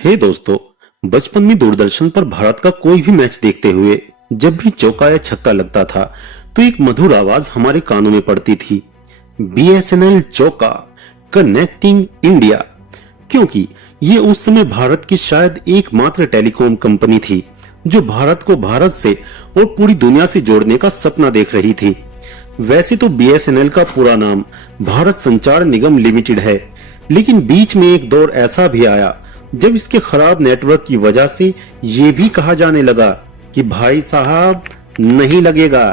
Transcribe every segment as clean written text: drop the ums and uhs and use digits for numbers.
हे दोस्तों, बचपन में दूरदर्शन पर भारत का कोई भी मैच देखते हुए जब भी चौका या छक्का लगता था तो एक मधुर आवाज हमारे कानों में पड़ती थी। बीएसएनएल चौका, कनेक्टिंग इंडिया। क्योंकि ये उस समय भारत की शायद एकमात्र टेलीकॉम कंपनी थी जो भारत को भारत से और पूरी दुनिया से जोड़ने का सपना देख रही थी। वैसे तो बीएसएनएल का पूरा नाम भारत संचार निगम लिमिटेड है, लेकिन बीच में एक दौर ऐसा भी आया जब इसके खराब नेटवर्क की वजह से ये भी कहा जाने लगा कि भाई साहब नहीं लगेगा।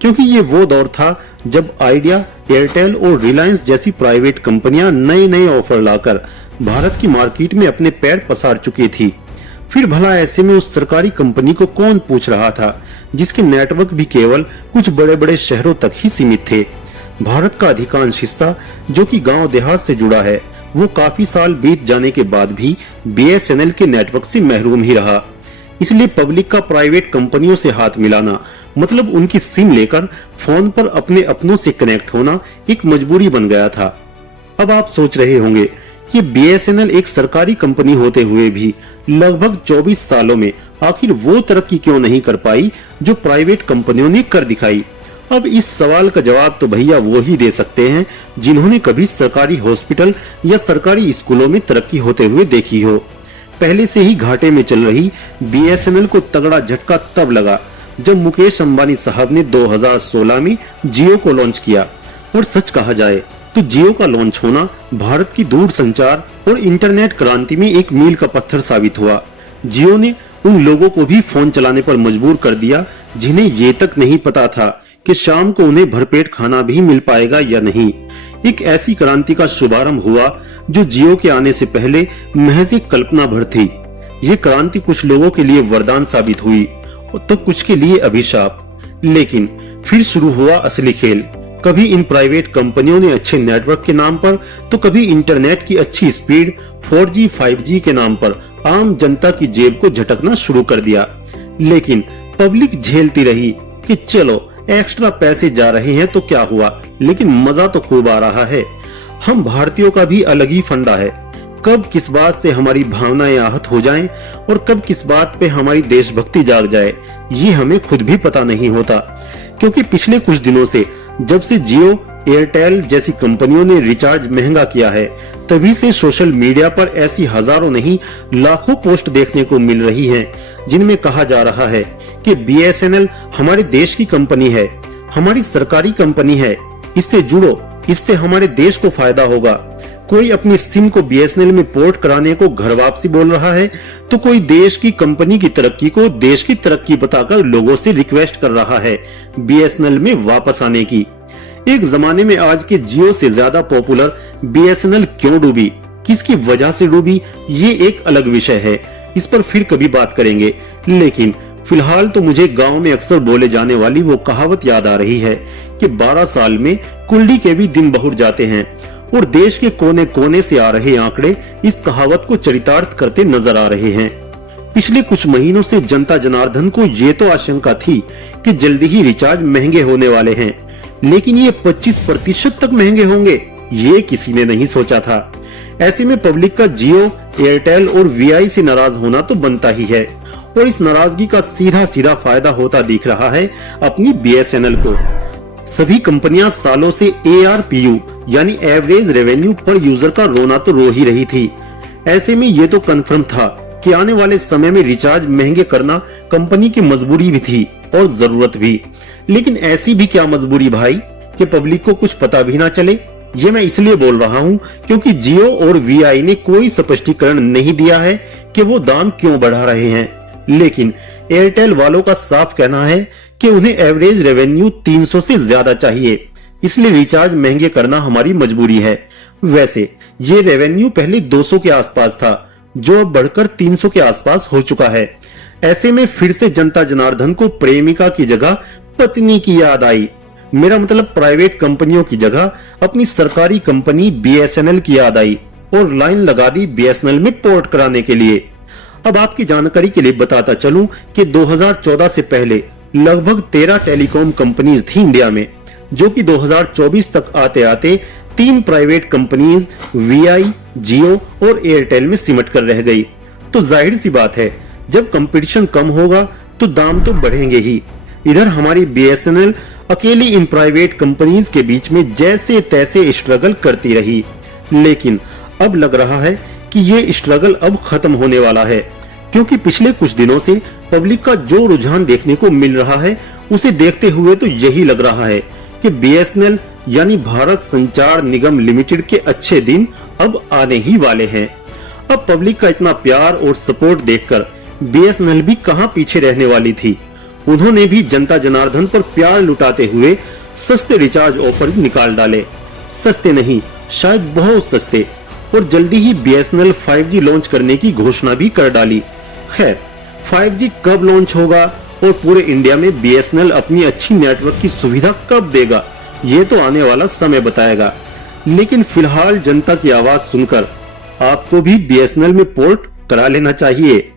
क्योंकि ये वो दौर था जब आइडिया, एयरटेल और रिलायंस जैसी प्राइवेट कंपनियां नए नए ऑफर लाकर भारत की मार्केट में अपने पैर पसार चुकी थी। फिर भला ऐसे में उस सरकारी कंपनी को कौन पूछ रहा था जिसके नेटवर्क भी केवल कुछ बड़े बड़े शहरों तक ही सीमित थे। भारत का अधिकांश हिस्सा जो कि गांव देहात से जुड़ा है, वो काफी साल बीत जाने के बाद भी बीएसएनएल के नेटवर्क से महरूम ही रहा। इसलिए पब्लिक का प्राइवेट कंपनियों से हाथ मिलाना मतलब उनकी सिम लेकर फोन पर अपने अपनों से कनेक्ट होना एक मजबूरी बन गया था। अब आप सोच रहे होंगे कि बीएसएनएल एक सरकारी कंपनी होते हुए भी लगभग 24 सालों में आखिर वो तरक्की क्यों नहीं कर पाई जो प्राइवेट कंपनियों ने कर दिखाई। अब इस सवाल का जवाब तो भैया वो ही दे सकते हैं जिन्होंने कभी सरकारी हॉस्पिटल या सरकारी स्कूलों में तरक्की होते हुए देखी हो। पहले से ही घाटे में चल रही बीएसएनएल को तगड़ा झटका तब लगा जब मुकेश अंबानी साहब ने 2016 में जियो को लॉन्च किया। और सच कहा जाए तो जियो का लॉन्च होना भारत की दूर संचार और इंटरनेट क्रांति में एक मील का पत्थर साबित हुआ। जियो ने उन लोगों को भी फोन चलाने पर मजबूर कर दिया जिन्हें ये तक नहीं पता था कि शाम को उन्हें भरपेट खाना भी मिल पाएगा या नहीं। एक ऐसी क्रांति का शुभारंभ हुआ जो जियो के आने से पहले महज एक कल्पना भर थी। ये क्रांति कुछ लोगों के लिए वरदान साबित हुई तो कुछ के लिए अभिशाप। लेकिन फिर शुरू हुआ असली खेल। कभी इन प्राइवेट कंपनियों ने अच्छे नेटवर्क के नाम पर तो कभी इंटरनेट की अच्छी स्पीड 4G 5G के नाम पर आम जनता की जेब को झटकना शुरू कर दिया। लेकिन पब्लिक झेलती रही कि चलो एक्स्ट्रा पैसे जा रहे हैं तो क्या हुआ, लेकिन मजा तो खूब आ रहा है। हम भारतीयों का भी अलग ही फंडा है। कब किस बात से हमारी भावनाएं आहत हो जाएं और कब किस बात पे हमारी देशभक्ति जाग जाए, ये हमें खुद भी पता नहीं होता। क्योंकि पिछले कुछ दिनों से जब से जियो, एयरटेल जैसी कंपनियों ने रिचार्ज महंगा किया है, तभी से सोशल मीडिया पर ऐसी हजारों नहीं लाखों पोस्ट देखने को मिल रही हैं जिनमें कहा जा रहा है कि बीएसएनएल हमारे देश की कंपनी है, हमारी सरकारी कंपनी है, इससे जुड़ो, इससे हमारे देश को फायदा होगा। कोई अपनी सिम को बीएसएनएल में पोर्ट कराने को घर वापसी बोल रहा है तो कोई देश की कंपनी की तरक्की को देश की तरक्की बताकर लोगों से रिक्वेस्ट कर रहा है बीएसएनएल में वापस आने की। एक जमाने में आज के जियो से ज्यादा पॉपुलर बीएसएनएल क्यों डूबी, किसकी वजह से डूबी, ये एक अलग विषय है। इस पर फिर कभी बात करेंगे। लेकिन फिलहाल तो मुझे गांव में अक्सर बोले जाने वाली वो कहावत याद आ रही है कि 12 साल में कुल्डी के भी दिन बहुर जाते हैं। और देश के कोने कोने से आ रहे आंकड़े इस कहावत को चरितार्थ करते नजर आ रहे हैं। पिछले कुछ महीनों से जनता जनार्दन को ये तो आशंका थी कि जल्दी ही रिचार्ज महंगे होने वाले हैं, लेकिन ये 25% तक महंगे होंगे, ये किसी ने नहीं सोचा था। ऐसे में पब्लिक का जियो, एयरटेल और वीआई से नाराज होना तो बनता ही है। और इस नाराजगी का सीधा सीधा फायदा होता दिख रहा है अपनी बीएसएनएल को। सभी कंपनियां सालों से ARPU यानी एवरेज रेवेन्यू पर यूजर का रोना तो रो ही रही थी। ऐसे में ये तो कंफर्म था कि आने वाले समय में रिचार्ज महंगे करना कंपनी की मजबूरी भी थी और जरूरत भी। लेकिन ऐसी भी क्या मजबूरी भाई कि पब्लिक को कुछ पता भी ना चले। ये मैं इसलिए बोल रहा हूँ क्योंकि जियो और वीआई ने कोई स्पष्टीकरण नहीं दिया है कि वो दाम क्यों बढ़ा रहे हैं। लेकिन एयरटेल वालों का साफ कहना है कि उन्हें एवरेज रेवेन्यू 300 से ज्यादा चाहिए, इसलिए रिचार्ज महंगे करना हमारी मजबूरी है। वैसे ये रेवेन्यू पहले 200 के आसपास था, जो अब बढ़कर 300 के आसपास हो चुका है। ऐसे में फिर से जनता जनार्दन को प्रेमिका की जगह पत्नी की याद आई। मेरा मतलब प्राइवेट कंपनियों की जगह अपनी सरकारी कंपनी बीएसएनएल की याद आई और लाइन लगा दी बीएसएनएल में पोर्ट कराने के लिए। अब आपकी जानकारी के लिए बताता चलूं कि 2014 से पहले लगभग 13 टेलीकॉम कंपनीज थी इंडिया में, जो कि 2024 तक आते आते 3 प्राइवेट कंपनीज वीआई, जियो और एयरटेल में सिमट कर रह गई। तो जाहिर सी बात है जब कंपटीशन कम होगा तो दाम तो बढ़ेंगे ही। इधर हमारी बीएसएनएल अकेली इन प्राइवेट कंपनीज के बीच में जैसे तैसे स्ट्रगल करती रही, लेकिन अब लग रहा है कि ये स्ट्रगल अब खत्म होने वाला है, क्योंकि पिछले कुछ दिनों से पब्लिक का जो रुझान देखने को मिल रहा है उसे देखते हुए तो यही लग रहा है कि बीएसएनएल यानी भारत संचार निगम लिमिटेड के अच्छे दिन अब आने ही वाले हैं। अब पब्लिक का इतना प्यार और सपोर्ट देखकर बीएसएनएल भी कहां पीछे रहने वाली थी। उन्होंने भी जनता जनार्दन पर प्यार लुटाते हुए सस्ते रिचार्ज ऑफर निकाल डाले। सस्ते नहीं, शायद बहुत सस्ते, और जल्दी ही बीएसएनएल 5G लॉन्च करने की घोषणा भी कर डाली। खैर, 5G कब लॉन्च होगा और पूरे इंडिया में बीएसएनएल अपनी अच्छी नेटवर्क की सुविधा कब देगा, ये तो आने वाला समय बताएगा। लेकिन फिलहाल जनता की आवाज सुनकर आपको भी बीएसएनएल में पोर्ट करा लेना चाहिए।